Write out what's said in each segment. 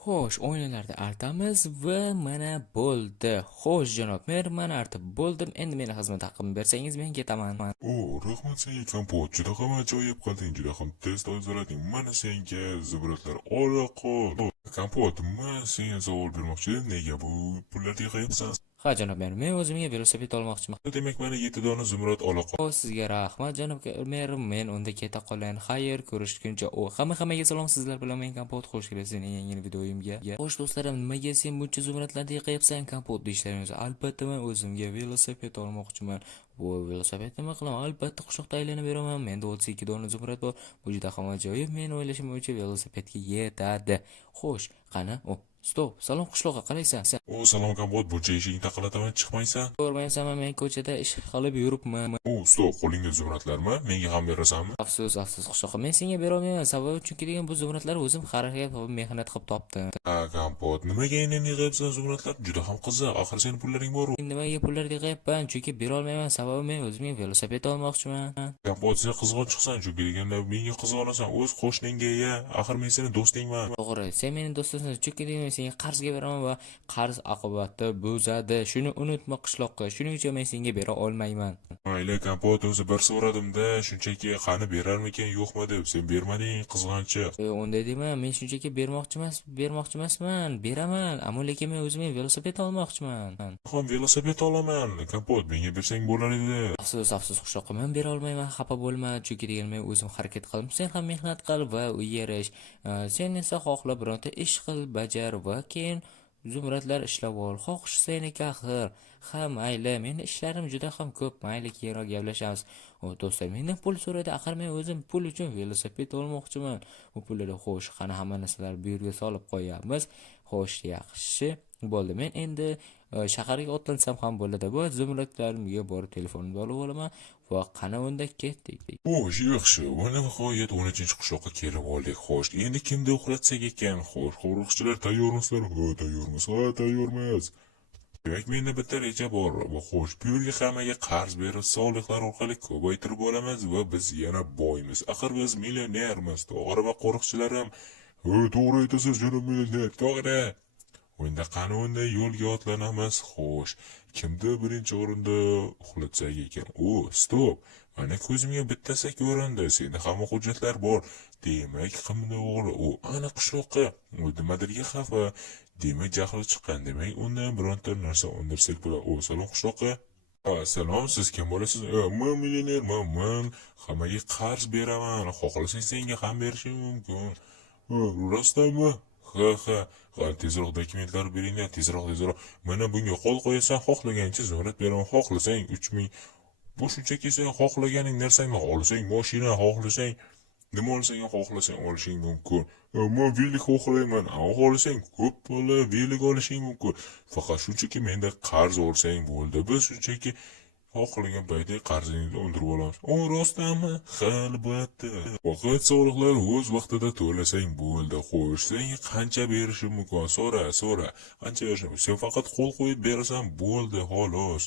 Xo'sh, o'yinlarda artamiz va mana bo'ldi. Xo'sh, janob mer, mana artib bo'ldim. Endi meni xizmat haqqimni bersangiz men ketaman. Rahmat senga kompot. Juda ham ajoyib qilding, juda ham tez tozalading. Mana senga zibratlar ola qol. Kompot, men senga savol bermoqchi edim. Nega bu pullarni yig'yapsan? Ha, janob mer, men o'zimga velosiped olmoqchiman. Demak, mana 7 dona zumrad ola qol. O, sizga rahmat, janob mer, men unda keta qolayin. Xayr, ko'rishguncha. Hammaga salom, sizlar bilan men Kompot. Xush kelibsiz yangi videoyimga. Xo'sh, do'stlarim, nimaga sen buncha zumradlarni yiqayapsan? Kompot deyishlaringiz. Albatta, men o'zimga velosiped olmoqchiman. Bu velosiped nima qilaman? Albatta qishloqda aylanib beraman. Menda 32 dona zumrad bor. Bu juda ham ajoyib. Men o'ylashim bo'yicha velosipedga yetadi. Xo'sh, qani? Stop. Salom qishloqqa, qalaysan? Salom kompot, buncha ishingni taqalataman chiqmaysan? Ko'rmaysanmi, men ko'chada ish qilib yuribman. Stop, qo'lingda zumradlarmi? Menga ham berasanmi? Afsus, qishloqqa. Men senga bera olmayman. Sababi chunki degan bu zumradlar o'zim harakat qilib mehnat qilib topdim. Kompot, nimaga endi yig'yapsan zumradlar? Juda ham qiziq. Axir sening pullaring bor-ku. Nimaga pullar yig'yapman? Chunki bera olmayman. Sababi men o'zimga velosiped olmoqchiman. Kompot, sen qizg'on chiqsan, chunki deganda menga qizg'onasan. O'z qo'shningga ya. Axir men sening do'stingman. To'g'ri, sen meni do'stimsan. Chunki men senga qarzga beraman va qarz oqibatda bo'zadi. Shuni unutma qishloqqa. Shuning uchun men senga bera olmayman. Mayli kompot, o'zi bir so'radim-da, shunchaki qani berarmikan yo'qmi deb. Sen bermading, qizg'anchiq. Unday dema, men shunchaki bermoqchimasman, beraman. Ammo lekin men o'zimga velosiped olmoqchiman. Ham velosiped olaman. Kompot, menga bersang bo'lar edi. Afsus qishloqqa, men bera olmayman, xafa bo'lma. Chunki degan men o'zim harakat qildim. Sen ham mehnat qil va erish. Sen esa xohla bironta ish qil, bajar va keyin zumradlar ishlab ol. Xohish seniki axir. Ha, mayli, meni ishlarim juda ham ko'p. Mayli, keyinroq gaplashamiz. Do'stlar, mendan pul so'radi. Axir men o'zim pul uchun velosiped olmoqchiman. Bu pullarni xo'sh, qani hamma narsalar bu yerga solib qo'yamiz. Xo'sh, yaxshi. Bo'ldi, men endi shaharga otlansam ham bo'ladi. Bu zumradlarimga borib telefonimni olib olaman va qani unda ketdik. Yaxshi. Mana nihoyat 13-qishloqqa kelib oldik. Xo'sh, endi kimda uxlatsak ekan? Xo'sh, qo'riqchilar tayyormisizlar? Tayyormiz. Tayyormiz. Demak, menda bitta reja bor. Xo'sh, bu yerga hammaga qarz berib, soliqlar orqali ko'paytirib olamiz va biz yana boymiz. Axir biz millionermiz. To'g'ri, qo'riqchilarim. To'g'ri aytasiz, janob millioner. To'g'ri. Unda qani unda yo'lga otlanamiz. Xo'sh, kimda birinchi o'rinda uxlatsak ekan? Stop. Mana ko'zimga bittasi ko'rindi. Senda hamma hujjatlar bor. Demak, qimni o'g'li. Ana qishloqqa. Nimadirga xafa. Demak, jahli chiqqan. Demak, undan bironta narsa undirsak bo'ladi. Salom qishloqqa. Salom, siz kim bo'lasiz? Men millionerman. Men hammaga qarz beraman. Xohlasang senga ham berishim mumkin. Rostmi? Ha. Tezroq dokumentlar beringlar, tezroq. Mana bunga qo'l qo'yasan, xohlagancha zumrad beraman. Xohlasang 3000. Bu shunchaki sen xohlaganing narsangni olsang, mashina xohlasang, nima olsang xohlasang olishing mumkin. Men villik xohlayman. Xohlasang ko'p pulli villik olishing mumkin. Faqat shunchaki menda qarz olsang bo'ldi. Biz shunchaki xohlagan paytda qarzingizni undirib olamiz. Rostmi? Albatta. Faqat soliqlar o'z vaqtida to'lasang bo'ldi. Xo'sh, senga qancha berishim mumkin? So'ra. Qancha berishim mumkin? Sen faqat qo'l qo'yib berasan bo'ldi, xolos.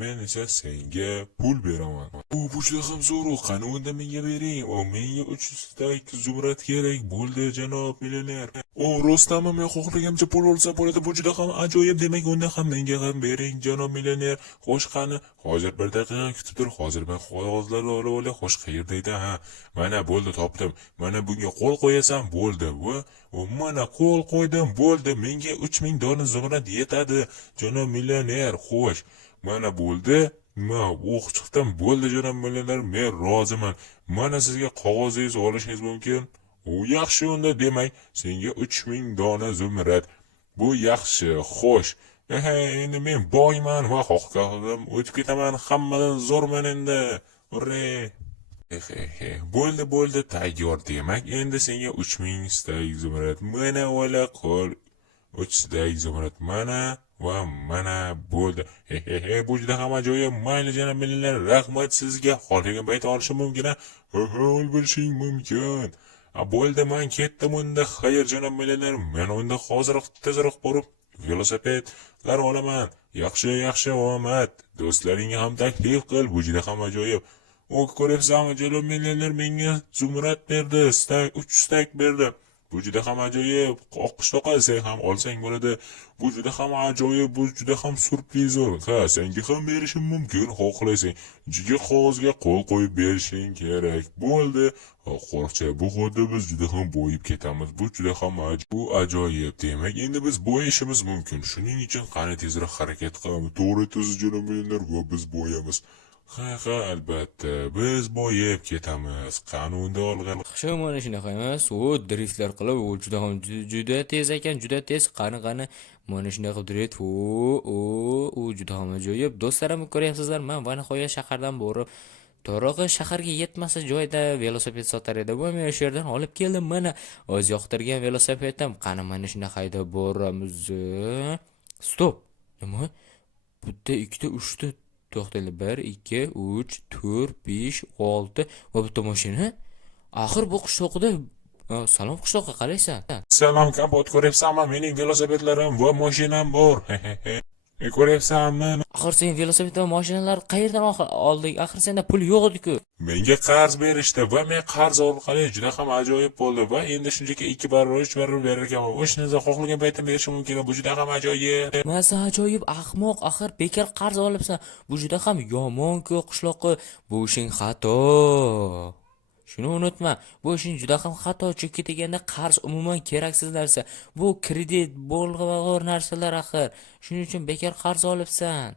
Men esa senga pul beraman. Bu juda ham zo'r. Qani unda menga bering. Menga 300 ta zumrad kerak bo'ldi, janob millioner. Rostmi? Men xohlagancha pul olsa bo'ladi. Bu juda ham ajoyib. Demak, unda ham menga ham bering, janob millioner. Xo'sh, qani? Hozir bir daqiqa kutib tur. Hozir men qog'ozlarni olib olay. Xo'sh, qayerda edi? Mana bo'ldi, topdim. Mana bunga qo'l qo'yasan bo'ldi. Mana qo'l qo'ydim, bo'ldi. Menga 3000 dona zumrad yetadi, janob millioner. Xo'sh, mana bo'ldi. Chiqdim, bo'ldi janob millioner. Men roziman. Mana sizga qog'ozingizni olishingiz mumkin. Yaxshi, unda demak, senga 3000 dona zumrad. Bu yaxshi. Xo'sh. Endi men boyman va xohladim o'tib ketaman. Hammadan zo'rman endi. Ure. Bo'ldi, tayyor. Demak, endi senga 3000 stak zumrad. Mana ola qol. 3 stak zumrad mana va mana bo'ldi. Bu juda ham ajoyib. Mayli janob millioner, rahmat sizga. Xohlagan payt olishim mumkin. Olishing mumkin. Bo'ldi, men ketdim unda. Xayr janob millioner, men unda hozir tezroq borib velosipedlar olaman. Yaxshi, omad. Do'stlaringga ham taklif qil. Bu juda ham ajoyib. Ko'ryapsanmi, janob millioner menga zumrad berdi, 3 stak berdi. Bu Bu juda ham ajoyib. Oq qishloqqa sen ham olsang bo'ladi. Bu juda ham ajoyib, bu juda ham surprizor. Ha, senga ham berishim mumkin, xohlasang. Juda qog'ozga qo'l qo'yib berishing kerak. Bo'ldi. Qo'rqcha, bu xuddi biz juda ham bo'yib ketamiz. Bu juda ham bu ajoyib. Demak, endi biz bo'yashimiz mumkin. Shuning uchun qani tezroq harakat qilamiz. To'g'ri tuzilganlar va biz bo'yamiz. Ha, albatta, biz bo'yab ketamiz. Qani unda olg'an. Shu mana shunaqa emas, u driftlar qilib, u juda ham juda tez ekan, juda tez. Qani mana shunaqa drift, u juda ham ajoyib. Do'stlarim, ko'ryapsizlar, men va nihoyat shahardan borib, to'g'ri shaharga yetmasa joyda velosiped sotar edi. Bu men o'sha yerdan olib keldim. Mana o'z yoqtirgan velosipedim. Qani mana shunaqa haydab boramiz. Stop. Nima? Bitta, ikkita, uchta. To'xtanglar. 1 2 3 4 5 6 va bitta mashina. Axir bu qishloqda salom qishloqqa qalaysan? Salom kapot, ko'ryapsanmi? Mening velosipedlarim va mashinam bor. Ko'ryapsanmi? Axir sen velosiped va mashinalar qayerdan olding? Axir senda pul yo'q edi-ku. Menga qarz berishdi va men qarz orqali juda ham ajoyib bo'ldi va endi shunchaki 2 barobar 3 barobar berar ekanman. O'shinizni xohlagan paytda berishim mumkin. Bu juda ham ajoyib. Masa ajoyib ahmoq, axir bekor qarz olibsan. Bu juda ham yomon-ku qishloqqa. Bu ishing xato. Shuni unutma. Bu ishing juda ham xato, chunki deganda qarz umuman keraksiz narsa. Bu kredit bo'lg'or narsalar axir. Shuning uchun bekor qarz olibsan.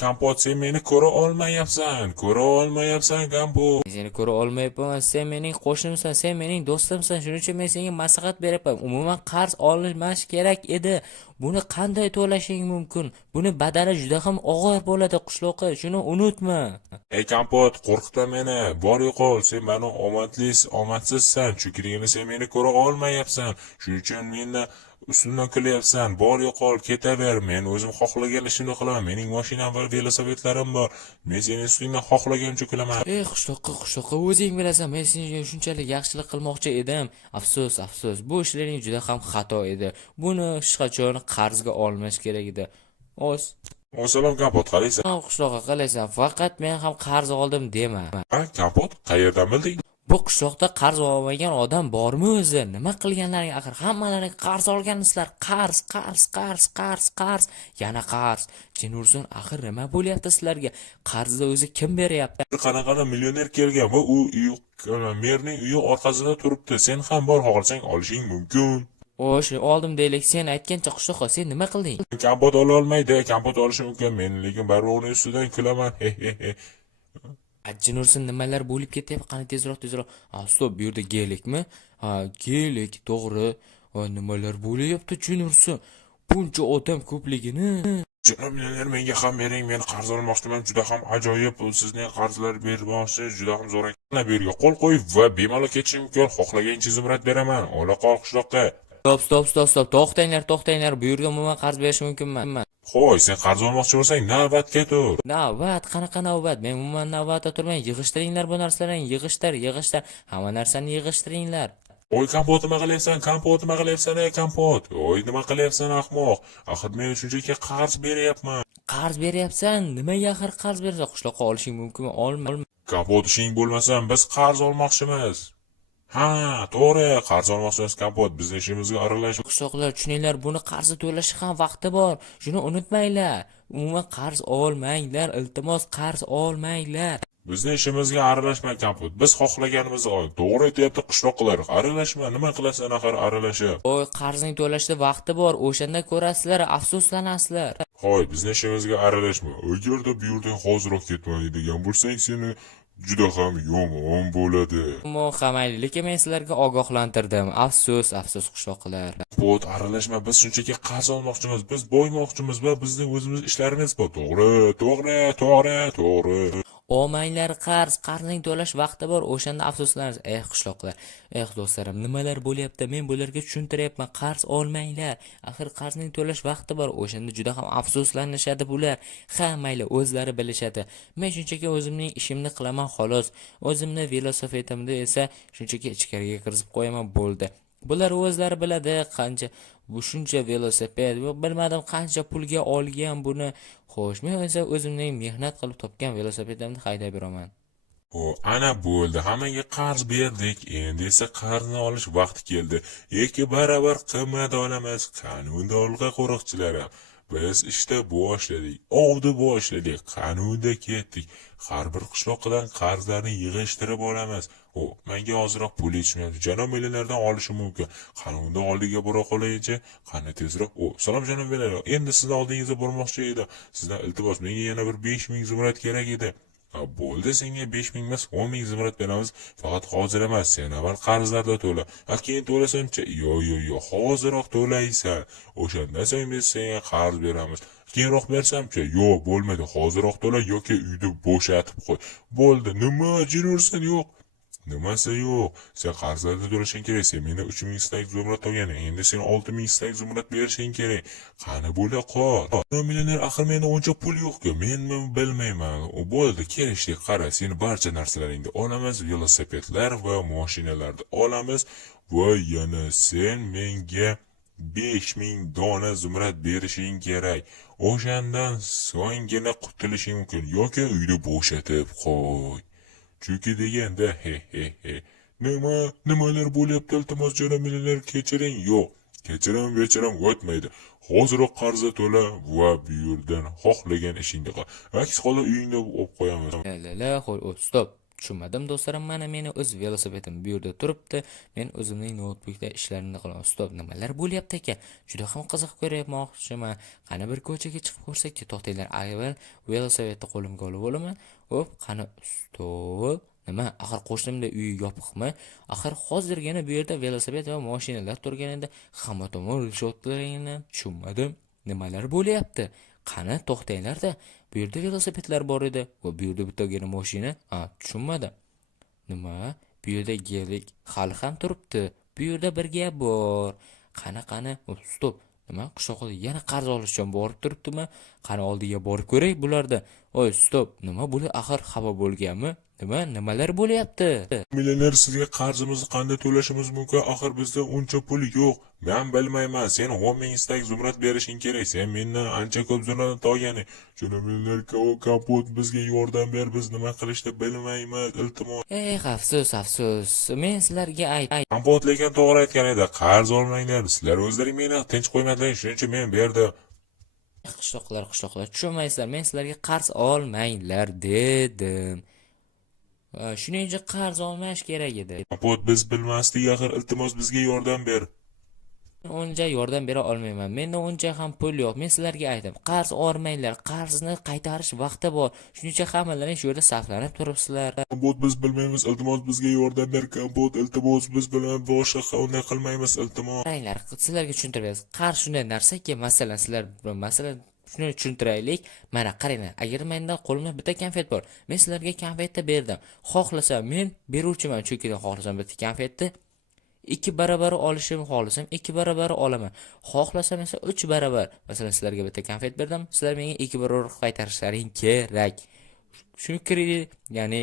Kampot, sen meni ko'ra olmayapsan. Ko'ra olmayapsan, Kampot. Seni ko'ra olmayapman. Sen mening qo'shnimsan, sen mening do'stimsan. Shuning uchun men senga maslahat beryapman. Umuman qarz olmash kerak edi. Buni qanday to'lashing mumkin? Buni badali juda ham og'ir bo'ladi qishloqqa. Shuni unutma. Ey Kampot, qo'rqitma meni. Bor yo'qol, sen meni omadsizsan. Chunki deganda sen meni ko'ra olmayapsan. Shuning uchun meni ustimdan kulyapsan. Bor yo'qol, ketaver. Men o'zim xohlagan ishimni qilaman. Mening mashinam va velosipedlarim bor. Men seni ustingdan xohlagancha kulaman. Ey qishloqqa o'zing bilasan. Men senga shunchalik yaxshilik qilmoqchi edim. Afsus. Bu ishlaring juda ham xato edi. Buni hech qachon qarzga olmash kerak edi. Salom Kampot, qalaysan? Qishloqqa qalaysan? Faqat men ham qarz oldim dema. Ha, Kampot, qayerdan bilding? Bu qishloqda qarz olmagan odam bormi o'zi? Nima qilganlaring axir? Hammalaring qarz olgansizlar. Qarz. Yana qarz. Jin ursin, axir nima bo'lyapti sizlarga? Qarzni o'zi kim beryapti? Qanaqa millioner kelgan va u merning uyi orqasida turibdi. Sen ham bor, xohlasang olishing mumkin. O'sha oldim deylik, sen aytgancha qishloqqa sen nima qilding? Kampot ola olmaydi, Kampot olishi mumkin. Men lekin baribir uning ustidan kulaman. Ajin ursin, nimalar bo'lib ketyapti? Qani tezroq. Stop, bu yerda gelikmi? Gelik, to'g'ri. Nimalar bo'lyapti? Jin ursin. Buncha odam ko'pligini. Janob, menga ham bering, men qarz olmoqchiman. Juda ham ajoyib. Sizning qarzlar bermoqchi juda ham zo'r ekan. Bu yerga qo'l qo'yib va bemalol ketishim mumkin. Xohlagancha zumrat beraman. Ola qol qishloqqa. Stop. To'xtanglar. Bu yerga umuman qarz berish mumkinmi? Xo'y, sen qarz olmoqchi bo'lsang, navbatga tur. Navbat, qanaqa navbat? Men umuman navbatda turmay, yig'ishtiringlar bu narsalarni, yig'ishtir. Hamma narsani yig'ishtiringlar. Oy, Kampot, nima qilyapsan, ey Kampot? Oy, nima qilyapsan, ahmoq? Axir men shunchaki qarz beryapman. Qarz beryapsan? Nimaga axir qarz bersa, qishloqqa olishing mumkinmi? Olma. Kampot, ishing bo'lmasa, biz qarz olmoqchimiz. Ha, to'g'ri, qarz olmoqchimiz, Kampot, bizning ishimizga aralashish. Qishloqlar, tushuninglar, buni qarzni to'lashi ham vaqti bor. Shuni unutmanglar. Umuman qarz olmanglar, iltimos qarz olmanglar. Bizning ishimizga aralashma, Kampot. Biz xohlaganimizni ol. To'g'ri aytyapti qishloqlar. Aralashma, nima qilasan axir aralashib? Oy, qarzning to'lashda vaqti bor. O'shanda ko'rasizlar, afsuslanasizlar. Hoy, bizning ishimizga aralashma. Agarda bu yerdan hoziroq ketmaydigan bo'lsang, seni juda ham yomon bo'ladi. Mayli, lekin men sizlarga ogohlantirdim. Afsus qishloqlar. Bot, aralashma, biz shunchaki qarz olmoqchimiz, biz boymoqchimiz va bizning o'zimiz ishlarimiz bor. To'g'ri. Olmanglar qarzning to'lash vaqti bor, o'shanda afsuslanasiz. Qishloqlar, do'stlarim, nimalar bo'lyapti? Men bularga tushuntiryapman, qarz olmanglar. Axir qarzning to'lash vaqti bor, o'shanda juda ham afsuslanishadi bular. Mayli, o'zlari bilishadi. Men shunchaki o'zimning ishimni qilaman xolos. O'zimni velosipedimda esa shunchaki ichkariga kiritib qo'yaman, bo'ldi. Bular o'zlari biladi qancha bu shuncha velosiped, bilmadim qancha pulga olgan buni. Xo'sh, men esa o'zimning mehnat qilib topgan velosipedimni haydab yuraman. Ana bo'ldi, hammaga qarz berdik, endi esa qarzni olish vaqti keldi. Ikki baravar qiymat olamiz, qanunda olg'a qo'riqchilar ham. Biz ishda boshladik, ovni boshladik, qanunda ketdik. Har bir qishloqdan qarzlarni yig'ishtirib olamiz. Menga hozirroq pul yetishmayapti. Janob millionlardan olishim mumkin. Qanunda oldiga bora qolaychi, qani tezroq. Salom janob millioner. Endi sizni oldingizga bormoqchi edim. Sizdan iltimos, menga yana bir 5000 zumrad kerak edi. Bo'ldi, senga 5000 emas 10 000 zumrad beramiz, faqat hozir emas, sen avval qarzlarni to'la. Keyin to'lasamchi? Yo'q, hoziroq to'laysan. O'shandan so'ng biz senga qarz beramiz. Keyinroq bersamchi? Yo'q, bo'lmaydi, hoziroq to'la yoki uyni bo'shatib qo'y. Bo'ldi, nima jirursan? Yo'q. Nimasi yo'q? Sen qarzlarni to'lashing kerak. Sen mendan 3000 stak zumrad olganing, endi sen 6000 stak zumrad berishing kerak. Qani bo'la qol. Millioner, axir menda uncha pul yo'q-ku. Men bilmayman. Bo'ldi, kelishdik, qara, seni barcha narsalaringni olamiz, velosipedlar va mashinalarni olamiz va yana sen menga 5000 dona zumrad berishing kerak. O'shandan so'nggina qutulishing mumkin yoki uyni bo'shatib qo'y. Chunki deganda nimalar bo'lyapti, iltimos janob millioner, kechiring. Yo'q, kechirim o'tmaydi. Hoziroq qarzni to'la va bu yerdan xohlagan ishingni qil. Aks holda uyingda olib qo'yamiz. Stop. Tushunmadim do'stlarim, mana meni o'z velosipedim bu yerda turibdi. Men o'zimning noutbukda ishlarimni qilaman. Stop, nimalar bo'lyapti ekan? Juda ham qiziq ko'ryapmoqchiman. Qani bir ko'chaga chiqib ko'rsak-chi, to'xtanglar. Avval velosipedni qo'limga olib olaman. Qani stop. Nima? Axir qo'shnimda uyi yopiqmi? Axir hozirgina bu yerda velosiped va mashinalar turgan edi. Hamma tomon rishotlaringni tushunmadim. Nimalar bo'lyapti? Qani to'xtanglar-da. Bu yerda velosipedlar bor edi va bu yerda bittagina mashina. Tushunmadim. Nima? Bu yerda gelik hali ham turibdi. Bu yerda bir gap bor. Qani? Stop. Nima? Qishloqda yana qarz olish uchun borib turibdimi? Qani oldiga borib ko'ray bularda. Stop. Nima bo'li? Axir xafa bo'lganmi? Nimalar bo'lyapti? Millioner, sizga qarzimizni qanday to'lashimiz mumkin? Axir bizda uncha pul yo'q. Men bilmayman, sen 10 000 stak zumrad berishing kerak. Sen mendan ancha ko'p zumrad olganing. Janob millioner, kapot bizga yordam ber, biz nima qilishni bilmaymiz, iltimos. Afsus. Men sizlarga Kapot lekin to'g'ri aytgan edi, qarz olmanglar. Sizlar o'zlaring meni tinch qo'ymadingiz, shuning uchun men berdim. Qishloqlar, tushunmaysizlar. Men sizlarga qarz olmanglar dedim. Shuning uchun qarz olmash kerak edi. Kapot biz bilmasdik, axir iltimos bizga yordam ber. Uncha yordam bera olmayman. Menda uncha ham pul yo'q. Men sizlarga aytdim, qarz olmanglar. Qarzni qaytarish vaqti bor. Shuning uchun hammalaring shu yerda saflanib turibsizlar. Kapot biz bilmaymiz, iltimos bizga yordam ber. Kapot iltimos biz bilan boshqa unday qilmaymiz, iltimos. Qaranglar, sizlarga tushuntiramiz. Qarz shunday narsaki, masalan, shuni tushuntiraylik. Mana qaranglar, agar mendan qo'limda bitta konfet bor, men sizlarga konfetni berdim. Xohlasam men beruvchiman, chunki xohlasam bitta konfetni 2 barabar olishim, xohlasam 2 barabar olaman. Xohlasam esa 3 barabar. Masalan, sizlarga bitta konfet berdim, sizlar menga 2 barabar qaytarishlaring kerak. Shuni kredit, ya'ni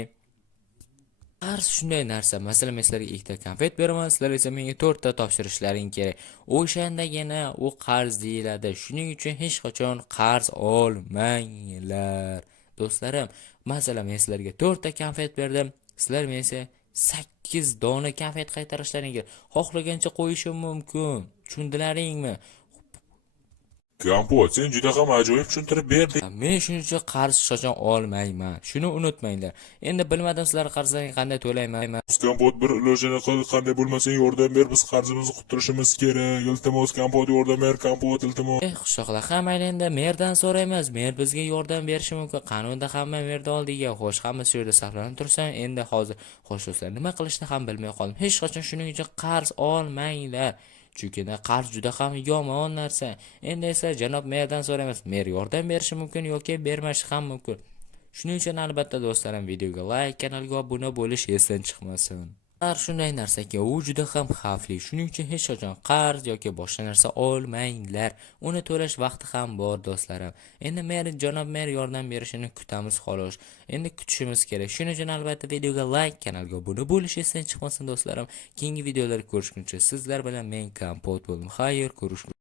qarz shunday narsa. Masalan, men sizlarga 2 ta konfet beraman, sizlar esa menga 4 ta topshirishlaring kerak. O'shandagina u qarz deyiladi. Shuning uchun hech qachon qarz olmanglar. Do'stlarim, masalan, men sizlarga 4 ta konfet berdim, sizlar menga 8 dona konfet qaytarishlaring kerak. Xohlagancha qo'yishim mumkin. Tushundilaringmi? Kapot, sen juda ham ajoyib tushuntirib berding. Men shuning uchun qarz qachon olmayman. Shuni unutmanglar. Endi bilmadim sizlar qarzlarni qanday to'layman. Kapot, bir ilojini qil, qanday bo'lmasin yordam ber, biz qarzimizni qutulishimiz kerak. Iltimos Kapot, yordam ber, Kapot, iltimos. Qishloqlar hammaylar endi merdan so'raymiz. Mer bizga yordam berishi mumkin. Qanunda hamma merda oldiga, xo'sh, hamma shu yerda saqlanib tursa, endi hozir xo'sh do'stlar, nima qilishni ham bilmay qoldim. Hech qachon shuning uchun qarz olmanglar. Chunki qarz juda ham yomon narsa. Endi esa janob merdan so'raymiz. Mer yordam berishi mumkin yoki bermashi ham mumkin. Shuning uchun albatta do'stlarim, videoga like, kanalga obuna bo'lish esdan chiqmasin. Qarz shunday narsaki, u juda ham xavfli. Shuning uchun hech qachon qarz yoki boshqa narsa olmanglar. Uni to'lash vaqti ham bor do'stlarim. Endi janob mer yordam berishini kutamiz xolos. Endi kutishimiz kerak. Shuning uchun albatta videoga like, kanalga obuna bo'lish esdan chiqmasin do'stlarim. Keyingi videolar ko'rishguncha sizlar bilan men Kompot bo'ldim. Xayr, ko'rishguncha.